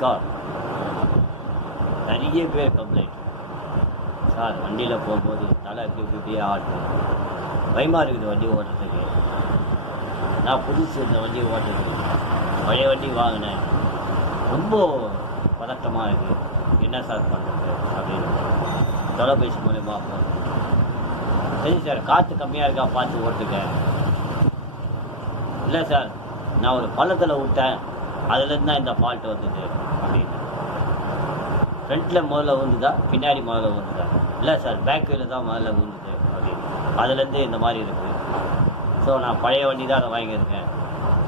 Car நிறைய பேர் complaint. Sir வண்டியில் போகும்போது தலை இப்படியே ஆட்டும், பயமாக இருக்குது வண்டி ஓட்டுறதுக்கு. நான் புதுசு இந்த வண்டி ஓட்டுறது, பழைய வண்டி வாங்கினேன், ரொம்ப பதட்டமாக இருக்குது, என்ன சார் பண்ணுறது அப்படின்னு தொலைபேசி மூலமாக போகிறேன். சரி சார், காற்று கம்மியாக இருக்கா பார்த்து ஓட்டுக்க. இல்லை சார், நான் ஒரு பள்ளத்தில் விட்டேன், அதுலேருந்து தான் இந்த ஃபால்ட்டு வந்தது அப்படின்னு. ஃப்ரண்ட்டில் முதல்ல விழுந்துதா பின்னாடி முதல்ல விழுந்துதா? இல்லை சார், பேக் வீலில் தான் முதல்ல விழுந்துது அப்படின்னு. அதுலேருந்து இந்த மாதிரி இருக்குது. ஸோ நான் பழைய வண்டி தான் அதை வாங்கியிருக்கேன்,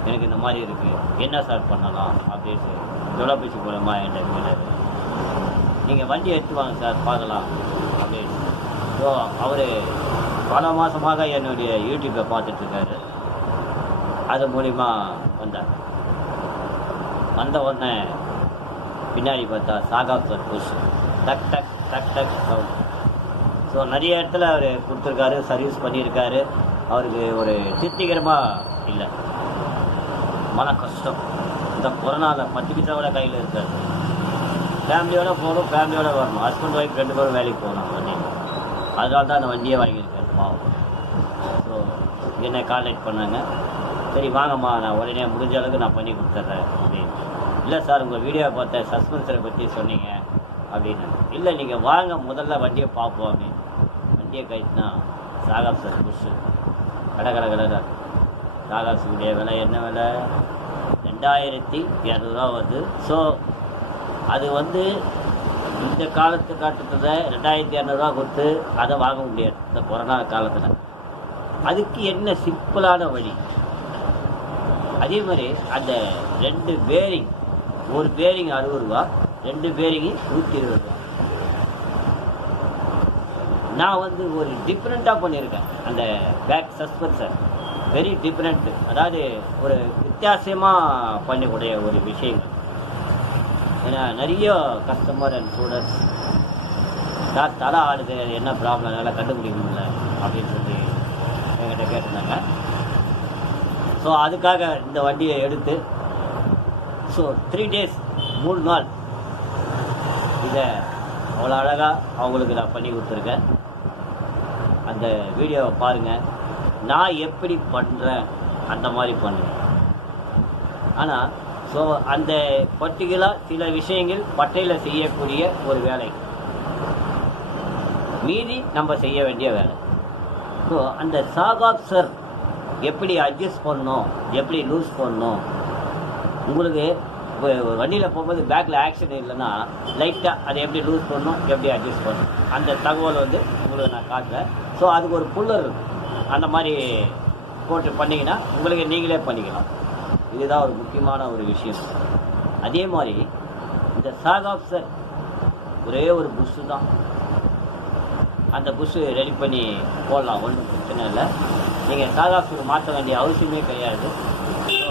எனக்கு இந்த மாதிரி இருக்குது, என்ன சார் பண்ணலாம் அப்படின்ட்டு தொலைபேசி மூலமாக என்கிட்ட கேட்டார். நீங்கள் வண்டி எடுத்து வாங்க சார் பார்க்கலாம் அப்படின்னு. ஸோ அவர் பல மாதமாக என்னுடைய யூடியூப்பை பார்த்துட்ருக்காரு. அது மூலிமா வந்தார். வந்த உடனே பின்னாடி பார்த்தா சாகாப்தர் புஷ் டக் டக் டக் டக் சவுண்ட். ஸோ நிறைய இடத்துல அவர் கொடுத்துருக்காரு, சர்வீஸ் பண்ணியிருக்காரு. அவருக்கு ஒரு திருப்திகரமாக இல்லை, மன கஷ்டம். இந்த கொரோனாவில் 10 பைசா கூட கையில் இருக்காது. ஃபேமிலியோடு போகணும், ஃபேமிலியோடு வரணும், ஹஸ்பண்ட் ஒய்ஃப் 2 பேரும் வேலைக்கு போகணும் வண்டி. அதனால தான் அந்த வண்டியை வாங்கியிருக்காரு பாவம். ஸோ என்னை கான்டாக்ட் பண்ணாங்க. சரி வாங்கம்மா, நான் உடனே முடிஞ்ச அளவுக்கு நான் பண்ணி கொடுத்துட்றேன் அப்படின்னு. இல்லை சார், உங்கள் வீடியோவை பார்த்த சஸ்பென்சரை பற்றி சொன்னீங்க அப்படின்னு. இல்லை நீங்கள் வாங்க, முதல்ல வண்டியை பார்ப்போம் அப்படின்னு. வண்டியை கைத்துனா சாகாப்சர் புஷ் கடை சாகாப்ஸுடைய விலை என்ன விலை? 2200 வருது. ஸோ அது இந்த காலத்து காட்டுறத 2200 கொடுத்து அதை வாங்க முடியாது இந்த கொரோனா காலத்தில். அதுக்கு என்ன சிம்பிளான வழி? அதே மாதிரி அந்த 2 பேரிங், ஒரு பேரிங் 60 ரூபா, 2 பேரிங்கு 120 ரூபா. நான் ஒரு டிஃப்ரெண்ட்டாக பண்ணியிருக்கேன் அந்த பேக் சஸ்பென்சர், வெரி டிஃப்ரெண்ட்டு. அதாவது ஒரு வித்தியாசமாக பண்ணக்கூடிய ஒரு விஷயங்கள். ஏன்னா நிறைய கஸ்டமர் அண்ட் ஸ்டூடெண்ட்ஸ் சார் தலை ஆடுது, என்ன ப்ராப்ளம் நல்லா கண்டுபிடிக்க முடியல அப்படின்னு சொல்லி என்கிட்ட கேட்டிருந்தாங்க. ஸோ அதுக்காக இந்த வண்டியை எடுத்து ஸோ 3 days 3 நாள் இதை அவ்வளோ அழகாக அவங்களுக்கு நான் பண்ணி கொடுத்துருக்கேன். அந்த வீடியோவை பாருங்கள், நான் எப்படி பண்ணுறேன் அந்த மாதிரி பண்ணுவேன். ஆனால் ஸோ அந்த பர்டிகுலர் சில விஷயங்கள் பட்டையில் செய்யக்கூடிய ஒரு வேலை, மீதி நம்ம செய்ய வேண்டிய வேலை. ஸோ அந்த சாகாப்சர் எப்படி அட்ஜஸ்ட் பண்ணணும், எப்படி லூஸ் பண்ணணும், உங்களுக்கு இப்போ வண்டியில் போகும்போது பேக்கில் ஆக்ஷன் இல்லைன்னா லைட்டாக அதை எப்படி லூஸ் பண்ணணும், எப்படி அட்ஜஸ்ட் பண்ணணும், அந்த தகவல் உங்களுக்கு நான் காட்டுறேன். ஸோ அதுக்கு ஒரு புல்லர் அந்த மாதிரி போட்டு பண்ணிங்கன்னா உங்களுக்கு நீங்களே பண்ணிக்கலாம். இதுதான் ஒரு முக்கியமான ஒரு விஷயம். அதே மாதிரி இந்த சாகாப்சர் ஒரே ஒரு புஷ்ஷு தான், அந்த புஷ்ஷு ரெடி பண்ணி போடலாம், ஒன்றும் பிரச்சனை இல்லை. நீங்கள் சாகாப்சர் மாற்ற வேண்டிய அவசியமே கிடையாது. ஸோ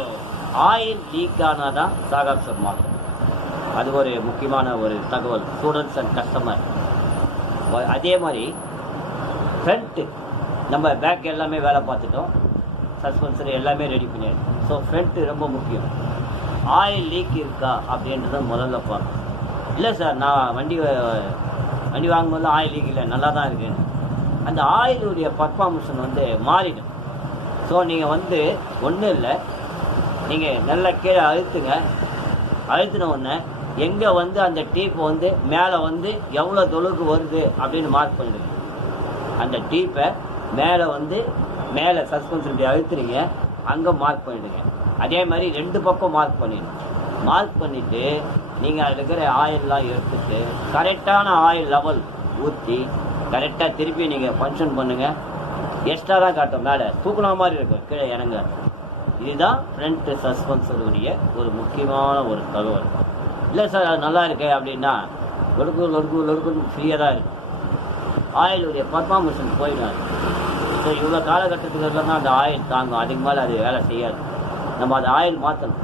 ஆயில் லீக் ஆனால் தான் சாகாப்சர் மாற்றணும். அது ஒரு முக்கியமான ஒரு தகவல் ஸ்டூடெண்ட்ஸ் அண்ட் கஸ்டமர். அதே மாதிரி ஃப்ரண்ட்டு நம்ம பேக் எல்லாமே வேலை பார்த்துட்டோம், சஸ்பென்சர் எல்லாமே ரெடி பண்ணிடுறோம். ஸோ ஃப்ரண்ட்டு ரொம்ப முக்கியம். ஆயில் லீக் இருக்கா அப்படின்றத முதல்ல பார்க்கணும். இல்லை சார், நான் வண்டி வாங்கும்போது ஆயில் லீக் இல்லை, நல்லா தான் இருக்குன்னு. அந்த ஆயிலுடைய பர்ஃபார்மன்ஸ் மாறிடும். ஸோ நீங்கள் ஒன்றும் இல்லை, நீங்கள் நல்லா கீழே அழுத்துங்க. அழுத்தின உடனே எங்கே அந்த டீப் மேலே எவ்வளோ தொழுக்கு வருது அப்படின்னு மார்க் பண்ணிடுங்க. அந்த டீப்பை மேலே மேலே சஸ்பென்ஸ் இப்படி அழுத்துறீங்க, அங்கே மார்க் பண்ணிவிடுங்க. அதே மாதிரி 2 பக்கம் மார்க் பண்ணிடுங்க. மார்க் பண்ணிவிட்டு நீங்கள் அதில் இருக்கிற ஆயிலெலாம் எடுத்துட்டு கரெக்டான ஆயில் லெவல் ஊற்றி கரெக்டாக திருப்பி நீங்கள் ஃபங்க்ஷன் பண்ணுங்கள். எக்ஸ்ட்ரா தான் காட்டும், மேலே தூக்குன மாதிரி இருக்கும், கீழே இறங்க. இதுதான் ஃப்ரண்ட் சஸ்பென்சருடைய ஒரு முக்கியமான ஒரு தகவல். இல்லை சார் அது நல்லா இருக்கு அப்படின்னா லொடுக்குன்னு ஃப்ரீயாக தான் இருக்கும், ஆயிலுடைய பர்ஃபார்மன்ஸ் போயிடும். ஸோ இவ்வளோ காலகட்டத்துக்கு தான் அந்த ஆயில் தாங்கும், அதுக்கு மேலே அது வேலை செய்யாது. நம்ம அது ஆயில் மாற்றணும்.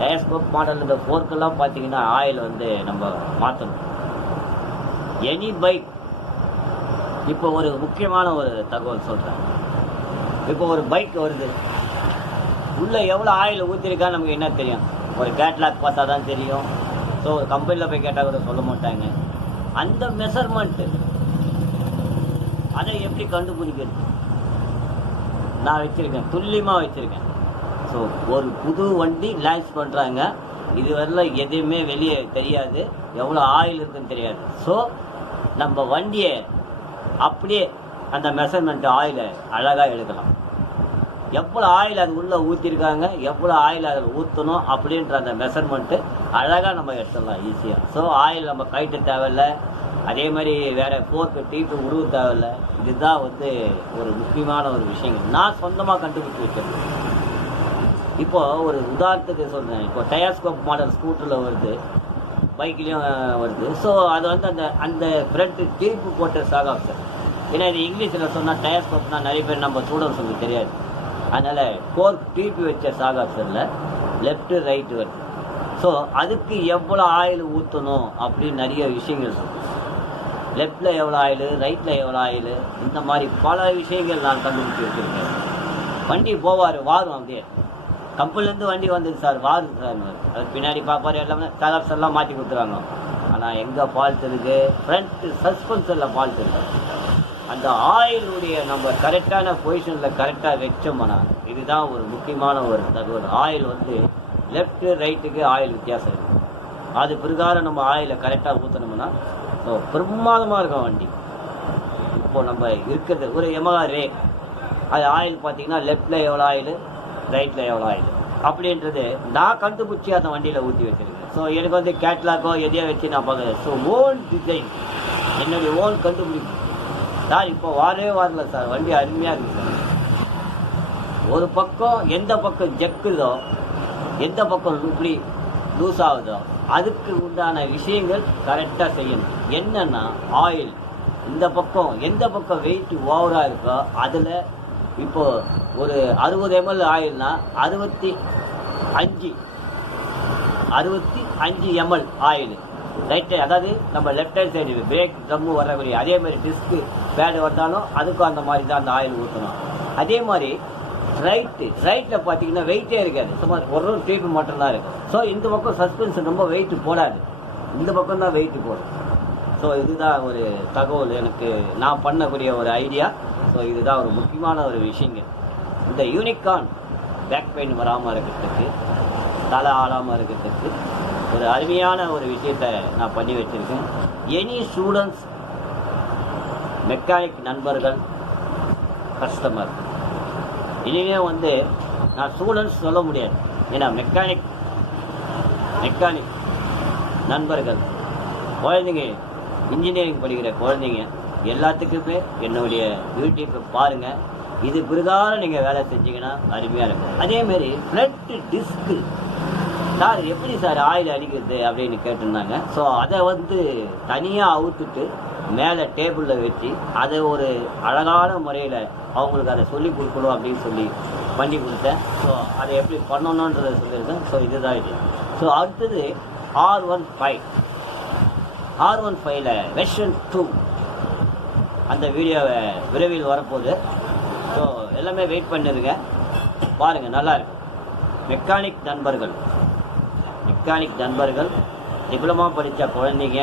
டயஸ்கோப் மாடல் இந்த ஃபோர்க்கெல்லாம் பார்த்தீங்கன்னா ஆயில் நம்ம மாற்றணும். Any bike. இப்போ ஒரு முக்கியமான ஒரு தகவல் சொல்கிறேன். இப்போ ஒரு பைக் வருது, உள்ளே எவ்வளோ ஆயில் ஊற்றிருக்கான்னு நமக்கு என்ன தெரியும்? ஒரு கேட்லாக் பார்த்தா தான் தெரியும். ஸோ ஒரு கம்பெனியில் போய் கேட்டால் கூட சொல்ல மாட்டாங்க. அந்த மெஷர்மெண்ட்டு அதை எப்படி கண்டுபிடிக்கிறது நான் வச்சுருக்கேன், துல்லியமாக வச்சுருக்கேன். ஸோ ஒரு புது வண்டி லான்ச் பண்ணுறாங்க, இதுவரையில் எதுவுமே வெளியே தெரியாது, எவ்வளோ ஆயில் இருக்குன்னு தெரியாது. ஸோ நம்ம வண்டியை அப்படியே அந்த மெஷர்மெண்ட்டு ஆயிலை அழகாக எடுக்கலாம். எவ்வளோ ஆயில் அது உள்ளே ஊற்றிருக்காங்க, எவ்வளோ ஆயில் அதில் ஊற்றணும் அப்படின்ற அந்த மெஷர்மெண்ட்டு அழகாக நம்ம எடுத்துடலாம் ஈஸியாக. ஸோ ஆயில் நம்ம கைட்டு தேவையில்லை, அதே மாதிரி வேறு போர்க்கு டீப்பு உருவ தேவையில்லை. இதுதான் வந்து ஒரு முக்கியமான ஒரு விஷயங்கள் நான் சொந்தமாக கண்டுபிடிச்சி வச்சிருக்கேன். இப்போது ஒரு உதாரணத்துக்கு சொல்கிறேன், இப்போ டயர்ஸ்கோப் மாடல் ஸ்கூட்டரில் வருது, பைக்லேயும் வருது. ஸோ அது வந்து அந்த அந்த ஃப்ரண்ட்டு டீப்பு போட்ட சாகாப் சார். ஏன்னா இது இங்கிலீஷில் சொன்னால் டயர்ஸ்கோப்னால் நிறைய பேர் நம்ம ஸ்டூடெண்ட்ஸுக்கு தெரியாது. அதனால் கோர்க் டிபி வச்ச சாகாப்சரில் லெஃப்ட்டு ரைட்டு வருது. ஸோ அதுக்கு எவ்வளோ ஆயில் ஊற்றணும் அப்படின்னு நிறைய விஷயங்கள் இருக்குது. லெஃப்டில் எவ்வளோ ஆயில், ரைட்டில் எவ்வளோ ஆயில், இந்த மாதிரி பல விஷயங்கள் நான் கண்டுபிடிச்சி வச்சுருக்கேன். வண்டி போவார், வாரும் அப்படியே கம்பெனிலேருந்து வண்டி வந்தது சார், வாரும் சார். அதுக்கு பின்னாடி பார்ப்பார், எல்லாமே சாகாப்ஸ் எல்லாம் மாற்றி கொடுத்துருவாங்க. ஆனால் எங்கே ஃபால்ட் இருக்குது, ஃப்ரண்ட்டு சஸ்பென்சரில் ஃபால்ட் இருக்குது. அந்த ஆயிலுடைய நம்ம கரெக்டான பொசிஷனில் கரெக்டாக வச்சோம்னா இதுதான் ஒரு முக்கியமான ஒரு தகவல். ஆயில் வந்து லெஃப்ட்டு ரைட்டுக்கு ஆயில் வித்தியாசம் இருக்குது. அது பிரகாரம் நம்ம ஆயிலை கரெக்டாக ஊற்றணும்னா ஸோ பிரமாதமாக இருக்கும் வண்டி. இப்போது நம்ம இருக்கிறது ஒரு எமகா ரே, அது ஆயில் பார்த்திங்கன்னா லெஃப்டில் எவ்வளோ ஆயில், ரைட்டில் எவ்வளோ ஆயில் அப்படின்றது நான் கண்டுபிடிச்சி அந்த வண்டியில் ஊற்றி வச்சுருக்கேன். ஸோ எனக்கு வந்து கேட்லாக்கோ எதையோ வச்சு நான் பார்க்குறேன். ஸோ ஓன் டிசைன், என்னுடைய ஓன் கண்டுபிடிப்பு சார். இப்போ வரல சார், வண்டி அருமையாக இருக்குது சார். ஒரு பக்கம் எந்த பக்கம் ஜக்குதோ, எந்த பக்கம் இப்படி லூஸ் ஆகுதோ அதுக்கு உண்டான விஷயங்கள் கரெக்டாக செய்யணும். என்னென்னா ஆயில் இந்த பக்கம் எந்த பக்கம் வெயிட் ஓவராக இருக்கோ அதில் இப்போது ஒரு 60 ml ஆயில்னா 65 ml ஆயில் ரைட்டு, அதாவது நம்ம left hand side break drum வரக்கூடிய அதே மாதிரி டிஸ்க்கு பேடு வந்தாலும் அதுக்கும் அந்த மாதிரி தான் அந்த ஆயில் ஊற்றணும். அதே மாதிரி ரைட்டில் பார்த்தீங்கன்னா வெயிட்டே இருக்காது, சும்மா ஒரு டீப்பு மட்டும்தான் இருக்கும். ஸோ இந்த பக்கம் சஸ்பென்ஷன் ரொம்ப வெயிட்டு போடாது, இந்த பக்கம் தான் வெயிட்டு போடும். ஸோ இதுதான் ஒரு தகவல், எனக்கு நான் பண்ணக்கூடிய ஒரு ஐடியா. ஸோ இதுதான் ஒரு முக்கியமான ஒரு விஷயங்கள். இந்த யூனிகார்ன் பேக் பெயின் வராமல் இருக்கிறதுக்கு, தலை ஆளாமல் இருக்கிறதுக்கு ஒரு அருமையான ஒரு விஷயத்தை நான் பண்ணி வச்சுருக்கேன். எனி ஸ்டூடெண்ட்ஸ், மெக்கானிக் நண்பர்கள், கஸ்டமர், இனிமே வந்து நான் ஸ்டூடெண்ட்ஸ் சொல்ல முடியாது, ஏன்னா மெக்கானிக் நண்பர்கள், குழந்தைங்க, இன்ஜினியரிங் படிக்கிற குழந்தைங்க எல்லாத்துக்குமே என்னுடைய யூடியூப்பை பாருங்கள். இது பிரகாரம் நீங்கள் வேலை செஞ்சீங்கன்னா அருமையாக இருக்கும். அதேமாரி ஃப்ரண்ட் டிஸ்க்கு சார் எப்படி சார் ஆயில் அடிக்கிறது அப்படின்னு கேட்டிருந்தாங்க. ஸோ அதை வந்து தனியாக அவுத்துட்டு மேலே டேபிளில் வச்சு அதை ஒரு அழகான முறையில் அவங்களுக்கு அதை சொல்லி கொடுக்கணும் அப்படின்னு சொல்லி பண்ணி கொடுத்தேன். ஸோ அதை எப்படி பண்ணணுன்றதை சொல்லியிருக்கேன். ஸோ இதுதான் இது. ஸோ அடுத்தது R15 வெர்ஷன் 2 அந்த வீடியோவை விரைவில் வரப்போகுது. ஸோ எல்லாமே வெயிட் பண்ணிடுங்க, பாருங்கள், நல்லாயிருக்கும். மெக்கானிக் நண்பர்கள், டிப்ளமா படித்த குழந்தைங்க,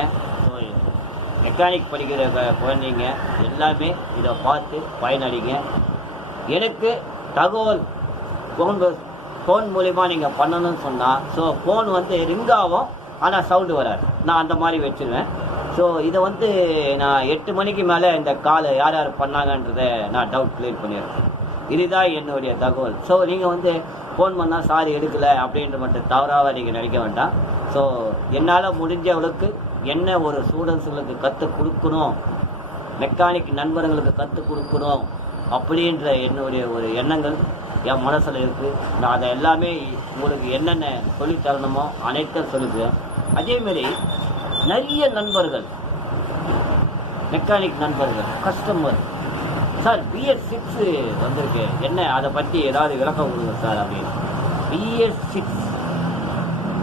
மெக்கானிக் படிக்கிற குழந்தைங்க எல்லாமே இதை பார்த்து பயனடைங்க. எனக்கு தகவல் ஃபோன் மூலிமா நீங்கள் பண்ணணும்னு சொன்னால், ஸோ ஃபோன் வந்து ரிங் ஆகும், ஆனால் சவுண்டு வராது, நான் அந்த மாதிரி வச்சுருவேன். ஸோ இதை வந்து நான் 8 மணிக்கு மேலே இந்த காலை யார் பண்ணாங்கன்றதை நான் டவுட் கிளியர் பண்ணிடுறேன். இதுதான் என்னுடைய தகவல். ஸோ நீங்கள் வந்து ஃபோன் பண்ணால் சாரி எடுக்கலை அப்படின்ற மட்டும் தவறாக நீங்கள் நினைக்க வேண்டாம். ஸோ என்னால் முடிஞ்சவளுக்கு என்ன ஒரு ஸ்டூடெண்ட்ஸுங்களுக்கு கற்றுக் கொடுக்கணும், மெக்கானிக் நண்பர்களுக்கு கற்றுக் கொடுக்கணும் அப்படின்ற என்னுடைய ஒரு எண்ணங்கள் என் மனசில் இருக்குது. நான் அதை எல்லாமே உங்களுக்கு என்னென்ன சொல்லித்தரணுமோ அனைத்தும் சொல்லிக்கிறேன். அதேமாரி நிறைய நண்பர்கள், மெக்கானிக் நண்பர்கள், கஸ்டமர், சார் BS6 வந்திருக்கு, என்ன அதை பற்றி ஏதாவது விளக்கம் கொடுங்க சார் அப்படின்னு. BS6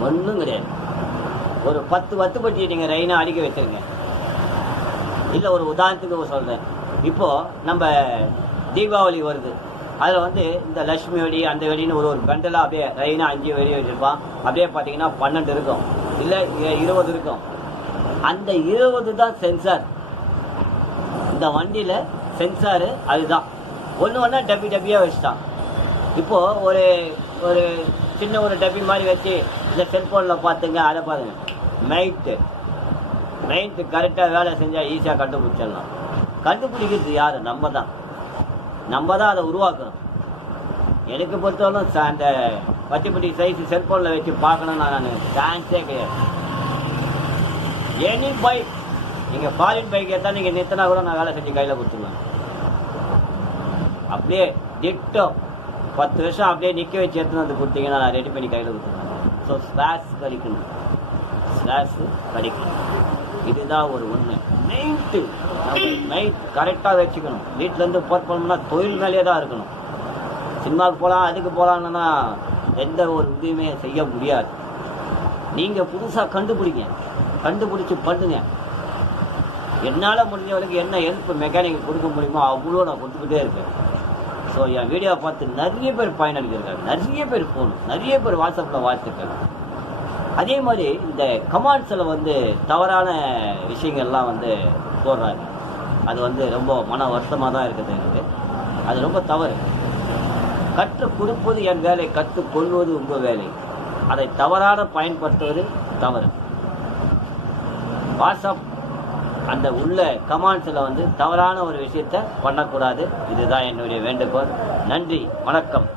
ஒன்றும் கிடையாது. ஒரு 10 வத்துப்பட்டி நீங்கள் ரெயினாக அடிக்க வச்சுருங்க. இல்லை ஒரு உதாரணத்துக்கு சொல்கிறேன், இப்போது நம்ம தீபாவளி வருது, அதில் வந்து இந்த லட்சுமி வெடி அந்த வெடின்னு ஒரு பண்டலாக அப்படியே லைனாக 5 வெடி வச்சுருப்பான். அப்படியே பார்த்தீங்கன்னா 12 இருக்கும், இல்லை 20 இருக்கும். அந்த 20 தான் சென்சார். இந்த வண்டியில் சென்சாரு அதுதான். ஒன்று டப்பியாக வச்சுட்டான். இப்போது ஒரு ஒரு சின்ன ஒரு டப்பி மாதிரி வச்சு இந்த செல்ஃபோனில் பார்த்துங்க, அதை பாருங்க. மெயின்ட்டு கரெக்டாக வேலை செஞ்சால் ஈஸியாக கண்டுபிடிச்சிடலாம். கண்டுபிடிக்கிறது யார்? நம்ம தான் அதை உருவாக்கணும். எனக்கு பொறுத்தவரைக்கும் அந்த பட்டி சைஸ் செல்ஃபோனில் வச்சு பார்க்கணும்னா நான் சான்ஸே கிடையாது. எனி பைக், நீங்கள் ஃபாரின் பைக் எடுத்தால் நீங்கள் நிறுத்தினா கூட நான் வேலை செஞ்சு கையில் கொடுத்துருவேன். அப்படியே டிட்டோ 10 வருஷம் அப்படியே நிற்க வச்சு எடுத்துன்னு வந்து கொடுத்தீங்கன்னா நான் ரெடி பண்ணி கையில் கொடுத்துருவேன். ஸோ ஸ்லாஷ் கிடைக்கணும். இதுதான் ஒரு ஒன்று. மெயின் கரெக்டாக வச்சுக்கணும். வீட்டிலேருந்து போகிறோம்னா தொழில் மேலேயே தான் இருக்கணும். சினிமாவுக்கு போகலாம், அதுக்கு போகலான்னா எந்த ஒரு உதவியுமே செய்ய முடியாது. நீங்கள் புதுசாக கண்டுபிடிச்சி பண்ணுங்க. என்னால் முடிஞ்சவளுக்கு என்ன ஹெல்ப் மெக்கானிக் கொடுக்க முடியுமோ அவ்வளோ நான் கொடுத்துக்கிட்டே இருக்கேன். ஸோ என் வீடியோவை பார்த்து நிறைய பேர் பயன் அளிக்கிறாங்க, நிறைய பேர் ஃபோன், நிறைய பேர் வாட்ஸ்அப்பில் வாழ்த்துக்கள். அதே மாதிரி இந்த கமெண்ட்ஸில் வந்து தவறான விஷயங்கள்லாம் வந்து போடுறாங்க. அது வந்து ரொம்ப மன வருத்தமாக தான் இருக்குது எனக்கு. அது ரொம்ப தவறு. கற்றுக் கொடுப்பது என் வேலை, கற்றுக்கொள்வது உங்கள் வேலை. அதை தவறான பயன்படுத்துவது தவறு. வாட்ஸ்அப் அந்த உள்ள கமெண்ட்ஸில் வந்து தவறான ஒரு விஷயத்தை பண்ணக்கூடாது. இதுதான் என்னுடைய வேண்டுகோள். நன்றி, வணக்கம்.